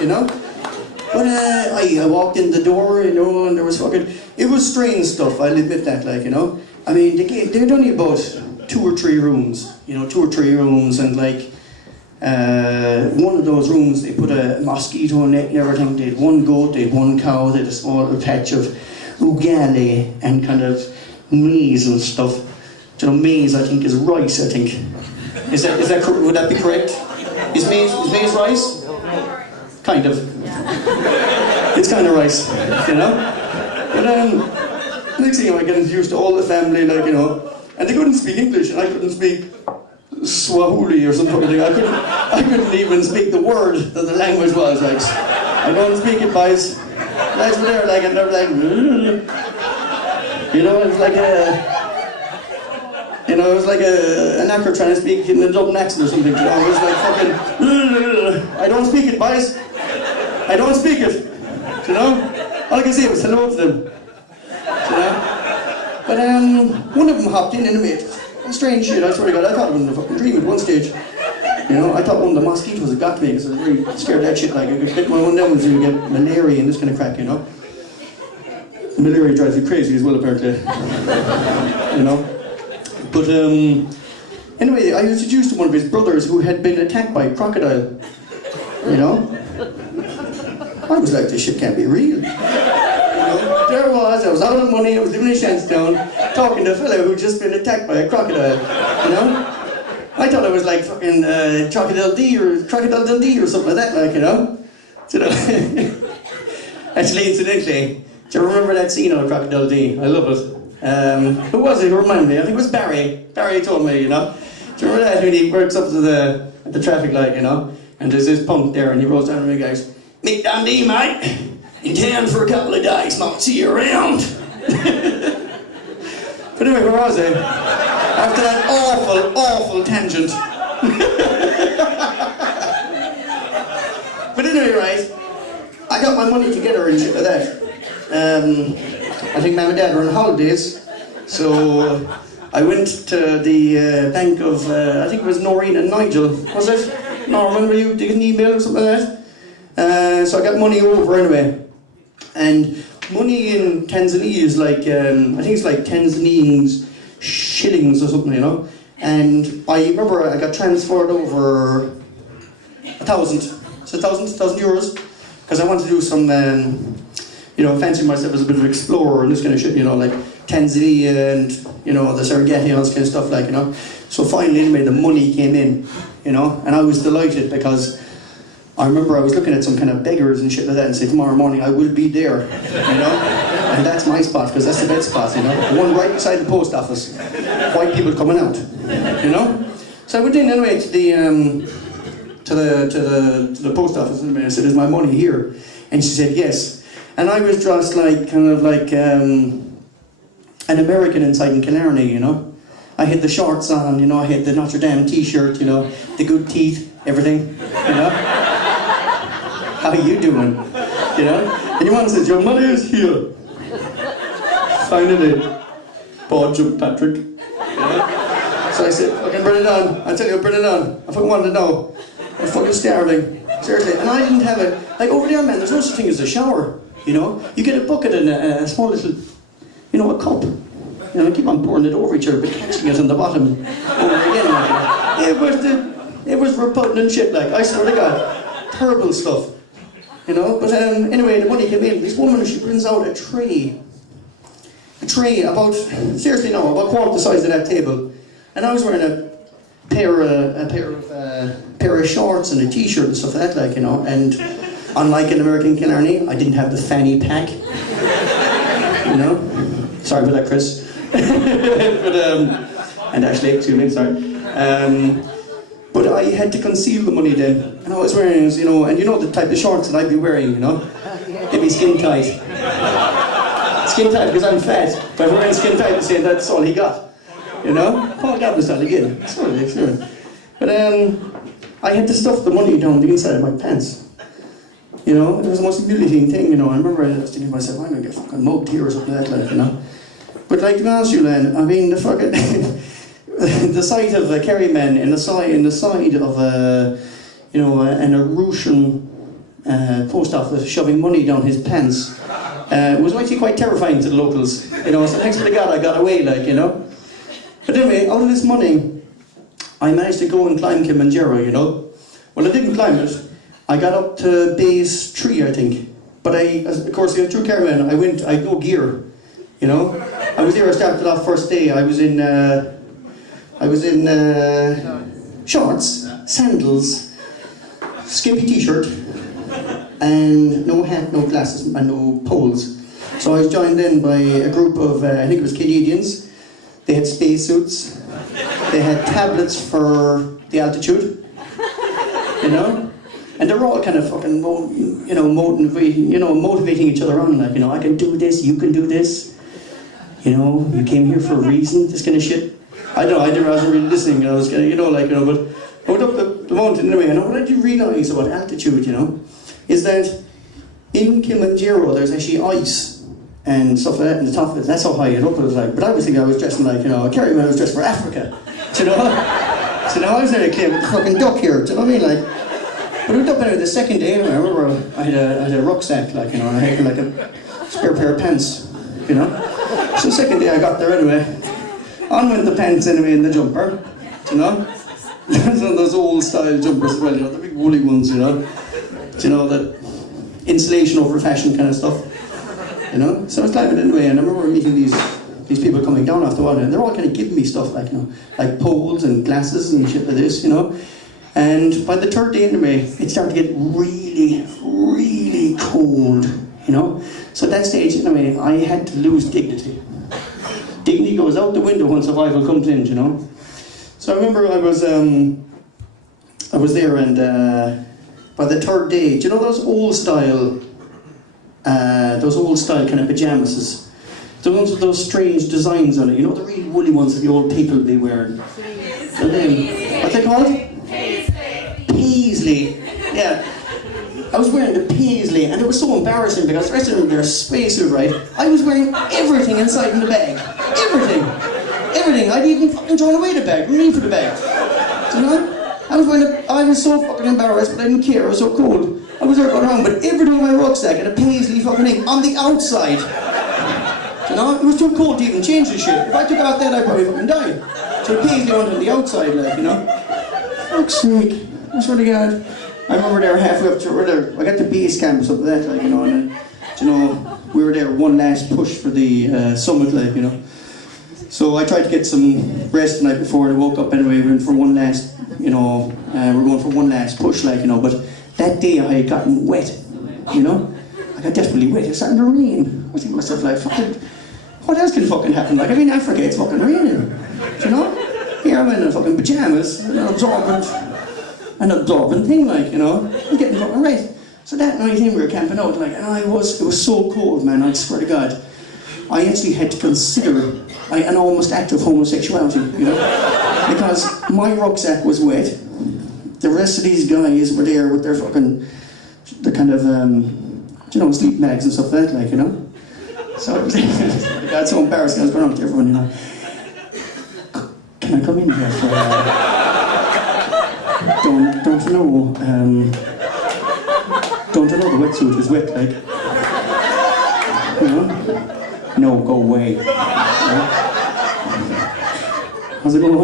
you know. But I walked in the door, you know, and there was it was strange stuff, I'll admit that, like, you know. I mean, they'd only about 2 or 3 rooms, you know, 2 or 3 rooms, and like, one of those rooms, they put a mosquito net and everything. They had 1 goat, they had 1 cow, they had a small patch of ugali and kind of maize and stuff. You know, maize, I think, is rice, I think. Is that would that be correct? Is maize rice? Kind of. It's kind of rice, you know? But next thing I get introduced to all the family, like, you know, and they couldn't speak English, and I couldn't speak Swahili or something. I couldn't even speak the word that the language was, like. I don't speak it, boys. Guys were there, like, and they're like, you know, it was like a knacker trying to speak in a Dublin accent or something, you know. It was like fucking, I don't speak it, boys. I don't speak it, you know. All I can say was hello to them, you know. But one of them hopped in and made strange shit, I swear to God. I thought it was in a fucking dream at one stage. You know, I thought one of the mosquitoes had got me because I was really scared of that shit. Like, I could get my one down and you get malaria and this kind of crap, you know. Malaria drives you crazy as well, apparently. You know. But anyway, I was introduced to one of his brothers who had been attacked by a crocodile. You know. I was like, this shit can't be real. You know, there I was out of money, I was living in Shanstown, talking to a fellow who'd just been attacked by a crocodile, you know? I thought it was like fucking Crocodile Dundee or something like that, like, you know? You know? Actually, incidentally, do you remember that scene on Crocodile Dundee? I love it. Who was it? Who reminded me? I think it was Barry. Barry told me, you know? Do you remember that when he works up to the traffic light, you know? And there's this punk there and he rolls down and he goes, "Mick Dundee, mate. In town for a couple of days, might see you around." But anyway, where was I? After that awful tangent. But anyway, right, I got my money together and shit like that. I think Mum and Dad were on holidays, so I went to the bank of, I think it was Noreen and Nigel, was it? Norman, were you digging an email or something like that? So I got money over anyway. And money in Tanzania is like, I think it's like Tanzanian shillings or something, you know. And I remember I got transferred over 1,000. So 1,000 euros. Because I wanted to do some, you know, fancy myself as a bit of an explorer and this kind of shit, you know, like Tanzania and, you know, the Serengeti and all this kind of stuff, like, you know. So finally, anyway, the money came in, you know, and I was delighted because I remember I was looking at some kind of beggars and shit like that and said, tomorrow morning I will be there, you know? And that's my spot, because that's the best spot, you know? The one right beside the post office. White people coming out, you know? So I went in anyway to the post office and I said, "Is my money here?" And she said, "Yes." And I was dressed like, kind of like an American inside in Killarney, you know? I had the shorts on, you know, I had the Notre Dame t-shirt, you know, the good teeth, everything, you know? How you doing? You know? And your mum says, "Your money is here." Finally. Podge Patrick. You know? So I said, "Fucking bring it on. I tell you, bring it on. I fucking want to know. I'm fucking starving." Seriously. And I didn't have a, like over there, man, there's no such thing as a shower. You know? You get a bucket and a small little, you know, a cup. You know, keep on pouring it over each other, but catching it on the bottom over again. It was repugnant shit, like, I swear to God. Terrible stuff. You know, but anyway, the money came in. This woman, she brings out a tray about, seriously no, about quarter the size of that table. And I was wearing a pair of shorts and a t-shirt and stuff like that, like, you know. And unlike an American Killarney, I didn't have the fanny pack. You know? Sorry for that, Chris. But, and Ashley, excuse me, sorry. But I had to conceal the money then. And I was wearing, you know, and you know the type of shorts that I'd be wearing, you know? They'd be skin tight. Skin tight because I'm fat. But if I'm wearing skin tight, they say that's all he got. You know? Paul got this all again. Sorry, sure. But I had to stuff the money down the inside of my pants. You know? It was the most humiliating thing, you know. I remember I was thinking to myself, I'm gonna get fucking mugged here or something like that, like, you know? But like to be honest with you, Len, I mean, the fucking... the sight of a Kerryman in the side of a, you know, an Erusian post office shoving money down his pants. It was actually quite terrifying to the locals, you know, so thanks to God I got away, like, you know. But anyway, out of this money, I managed to go and climb Kilimanjaro, you know. Well, I didn't climb it. I got up to base 3, I think. But of course, through Caravan, I had no gear, you know. I was there, I started off first day. I was in shorts, sandals, skimpy t-shirt, and no hat, no glasses, and no poles. So I was joined in by a group of, I think it was Canadians. They had spacesuits. They had tablets for the altitude, you know. And they're all kind of fucking, motivating each other on, like, you know, I can do this, you can do this. You know, you came here for a reason, this kind of shit. I don't know, I wasn't really listening, I was kind of, you know, like, you know, but I went up the mountain anyway, and what I did realise about altitude, you know, is that in Kilimanjaro there's actually ice and stuff like that in the top of it. That's how high it up was like. But I was thinking I was dressing like, you know, a Kerryman, I was dressed for Africa. Do you know? So now I was nearly clear with the fucking duck here, do you know what I mean? Like, but we went up anyway the second day, I remember I had a rucksack, like, you know, and I had like a spare pair of pants, you know. So the second day I got there anyway, on went the pants anyway in the jumper, you know. Those old style jumpers as well, you know, the big woolly ones, you know. Do you know, that insulation over fashion kind of stuff, you know. So I was climbing anyway, and I remember meeting these people coming down after a while, and they're all kind of giving me stuff like, you know, like poles and glasses and shit like this, you know. And by the third day anyway, it started to get really, really cold, you know. So at that stage anyway, I had to lose dignity. Dignity goes out the window when survival comes in, you know. So I remember I was there, and by the third day, do you know those old style kind of pajamas? The ones with those strange designs on it, you know, the really woolly ones that the old people be wearing. What's it called? Paisley. Yeah. I was wearing the Paisley, and it was so embarrassing because the rest of them were spacesuit, right? I was wearing everything inside in the bag. Everything. Everything. I'd even fucking thrown away the bag. Me for the bag. Do you know? I was so fucking embarrassed, but I didn't care. I was so cold. I was there going around with everything in my rucksack and a Paisley fucking thing on the outside. You know? It was too cold to even change the shit. If I took out that, I'd probably fucking die. So the Paisley went on the outside, like, you know? Fuck's sake. I swear to God. I remember there halfway up to I got the base camp or something like that, like, you know, and you know, we were there one last push for the summit, like, you know. So I tried to get some rest the night before, and I woke up anyway, we went for one last, you know, we're going for one last push, like, you know, but that day I had gotten wet, you know. I got desperately wet, it was starting to rain. I was thinking to myself, like, fucking, what else can fucking happen? Like, I mean, Africa, it's fucking raining, do you know? Here I'm in fucking pajamas, an absorbent thing, like, you know. I'm getting fucking wet. So that night in we were camping out, like, and it was so cold, man, I swear to God. I actually had to consider an almost act of homosexuality, you know. Because my rucksack was wet. The rest of these guys were there with their fucking, the kind of, you know, sleep bags and stuff like that, like, you know. So, I got so embarrassed, I was going out to everyone, you know. Can I come in here for don't you know, don't you know the wetsuit is wet, like? You know? No, go away. You know? How's it going?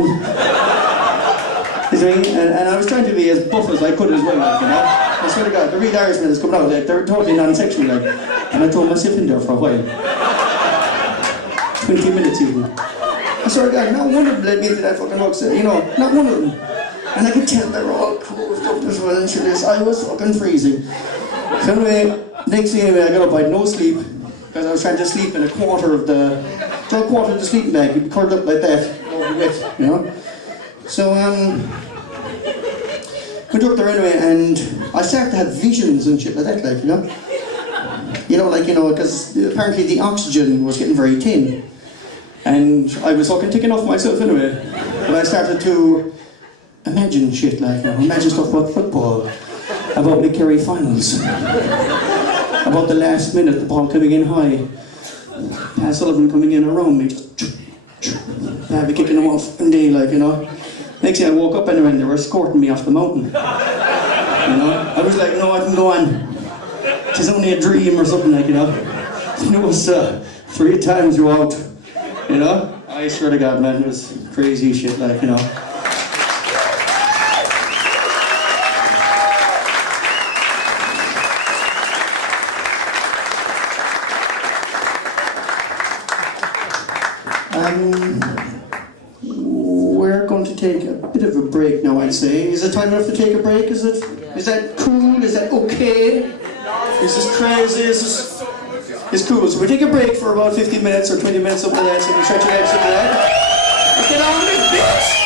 And I was trying to be as buff as I could as well, like, you know? I swear to God, the real Irishmen that's coming out, like, they're totally non-sexual, like, and I told myself in there for a while. 20 minutes even. I swear to God, not one of them led me into that fucking rucksack, you know, not one of them. And I could tell they were all closed up as well and shit. I was fucking freezing. So anyway, next thing anyway, I got up, I had no sleep, because I was trying to sleep in a quarter of the sleeping bag. You'd be curled up like that, wet, you know. So went up there anyway, and I started to have visions and shit like that, like, you know. You know, like, you know, because apparently the oxygen was getting very thin. And I was fucking taking off myself anyway. But I started to imagine shit, like, you know, imagine stuff about football, about the Kerry finals, about the last minute, the ball coming in high, Pat Sullivan coming in around me, just I'd be kicking them off and day, like, you know. Next thing I woke up anyway, and they were escorting me off the mountain. You know? I was like, no, I can go on. It's only a dream or something like, you know. And it was 3 times you're out, you know. I swear to God, man, it was crazy shit, like, you know. We're going to take a bit of a break now, I'd say. Is it time enough to take a break? Is it? Is that cool? Is that okay? Is this crazy? It's cool. So we take a break for about 15 minutes or 20 minutes, something like that, so we can stretch your legs, something like that. Let's get on with this, bitch!